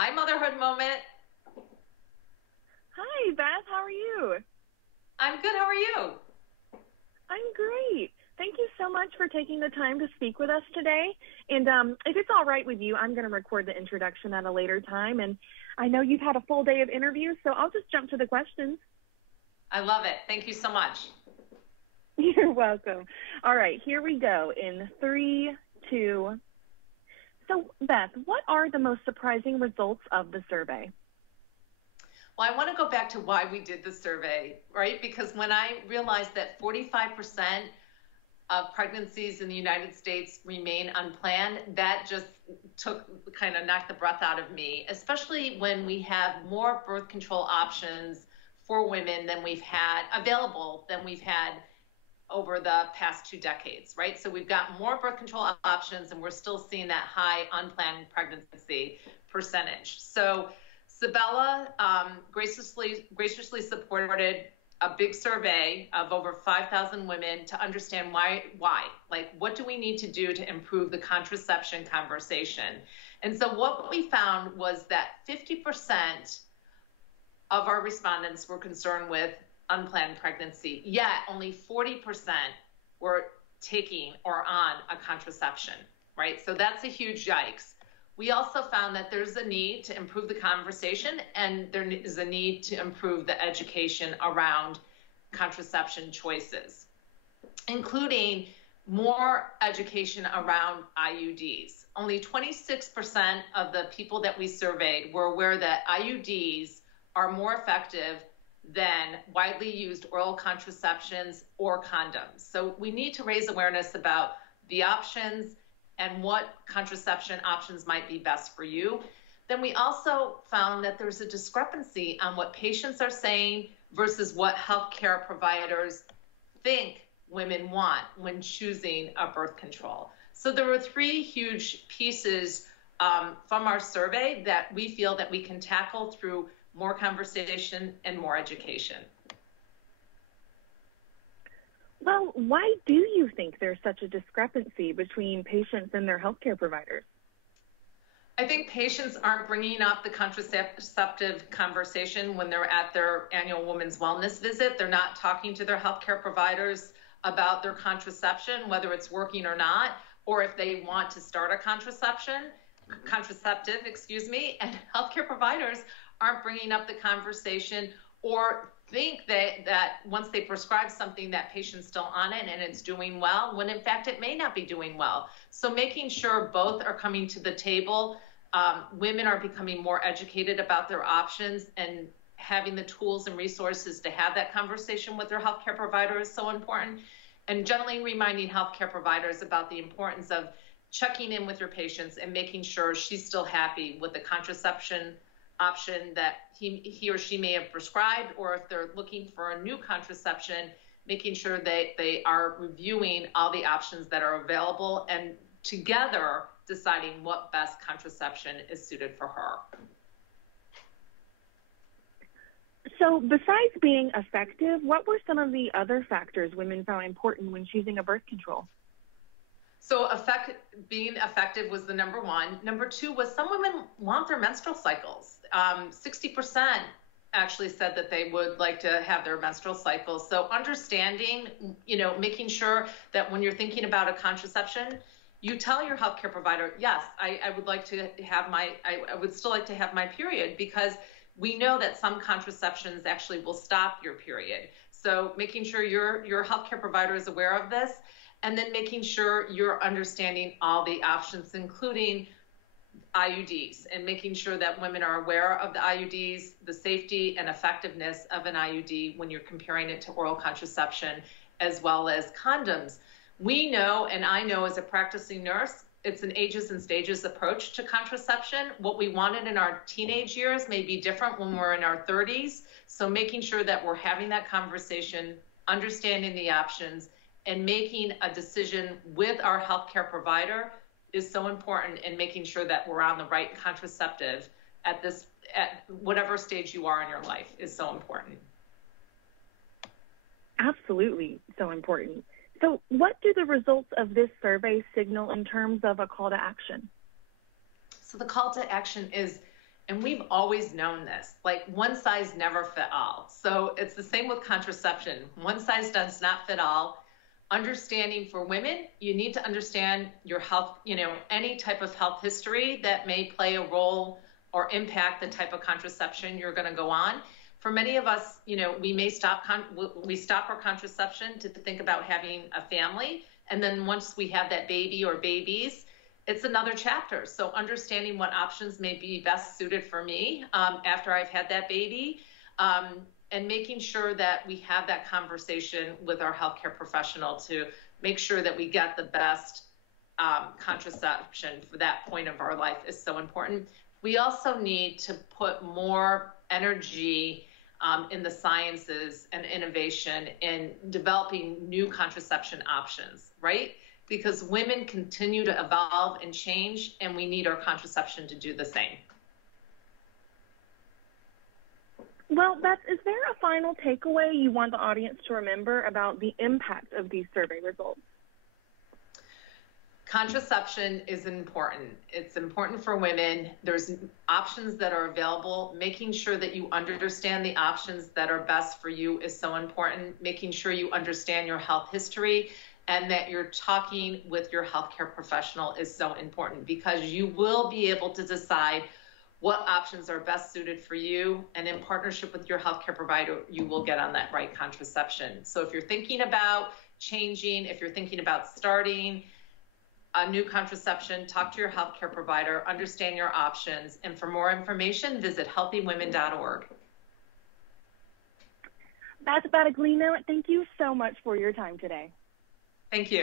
Hi, Motherhood Moment. Hi, Beth. How are you? I'm good. How are you? I'm great. Thank you so much for taking the time to speak with us today. And if it's all right with you, I'm going to record the introduction at a later time. And I know you've had a full day of interviews, so I'll just jump to the questions. I love it. Thank you so much. You're welcome. All right, here we go in three, two. So, Beth, what are the most surprising results of the survey? Well, I want to go back to why we did the survey, right? Because when I realized that 45% of pregnancies in the United States remain unplanned, that just kind of knocked the breath out of me, especially when we have more birth control options for women than we've had available than we've had over the past 2 decades, right? So we've got more birth control options and we're still seeing that high unplanned pregnancy percentage. So Sabella graciously supported a big survey of over 5,000 women to understand why, like what do we need to do to improve the contraception conversation? And so what we found was that 50% of our respondents were concerned with unplanned pregnancy, yet only 40% were taking or on a contraception, right? So that's a huge yikes. We also found that there's a need to improve the conversation and there is a need to improve the education around contraception choices, including more education around IUDs. Only 26% of the people that we surveyed were aware that IUDs are more effective than widely used oral contraceptions or condoms. So we need to raise awareness about the options and what contraception options might be best for you. Then we also found that there's a discrepancy on what patients are saying versus what healthcare providers think women want when choosing a birth control. So there were three huge pieces from our survey that we feel that we can tackle through more conversation and more education. Well, why do you think there's such a discrepancy between patients and their healthcare providers? I think patients aren't bringing up the contraceptive conversation when they're at their annual women's wellness visit. They're not talking to their healthcare providers about their contraception, whether it's working or not, or if they want to start a contraceptive, and healthcare providers aren't bringing up the conversation or think that once they prescribe something that patient's still on it and it's doing well, when in fact it may not be doing well. So making sure both are coming to the table, women are becoming more educated about their options and having the tools and resources to have that conversation with their healthcare provider is so important. And generally reminding healthcare providers about the importance of checking in with your patients and making sure she's still happy with the contraception option that he or she may have prescribed, or if they're looking for a new contraception, making sure they are reviewing all the options that are available and together deciding what best contraception is suited for her. So besides being effective, what were some of the other factors women found important when choosing a birth control? So being effective was the number one. Number two was some women want their menstrual cycles. 60% actually said that they would like to have their menstrual cycles. So understanding, making sure that when you're thinking about a contraception, you tell your healthcare provider, yes, I would like to have I would still like to have my period, because we know that some contraceptions actually will stop your period. So making sure your healthcare provider is aware of this, and then making sure you're understanding all the options, including IUDs, and making sure that women are aware of the IUDs, the safety and effectiveness of an IUD when you're comparing it to oral contraception as well as condoms. We know, and I know as a practicing nurse, it's an ages and stages approach to contraception. What we wanted in our teenage years may be different when we're in our 30s. So making sure that we're having that conversation, understanding the options, and making a decision with our healthcare provider is so important, in making sure that we're on the right contraceptive at whatever stage you are in your life is so important. Absolutely so important. So what do the results of this survey signal in terms of a call to action? So the call to action is And we've always known this, like one size never fit all. So it's the same with contraception. One size does not fit all. Understanding for women, you need to understand your health, any type of health history that may play a role or impact the type of contraception you're going to go on. For many of us, we may stop our contraception to think about having a family. And then once we have that baby or babies, it's another chapter. So understanding what options may be best suited for me after I've had that baby, and making sure that we have that conversation with our healthcare professional to make sure that we get the best contraception for that point of our life is so important. We also need to put more energy in the sciences and innovation in developing new contraception options, right? Because women continue to evolve and change, and we need our contraception to do the same. Well, is there a final takeaway you want the audience to remember about the impact of these survey results? Contraception is important. It's important for women. There's options that are available. Making sure that you understand the options that are best for you is so important. Making sure you understand your health history and that you're talking with your healthcare professional is so important, because you will be able to decide what options are best suited for you, and in partnership with your healthcare provider, you will get on that right contraception. So if you're thinking about changing, if you're thinking about starting a new contraception, talk to your healthcare provider, understand your options, and for more information, visit healthywomen.org. Beth Battaglino, thank you so much for your time today. Thank you.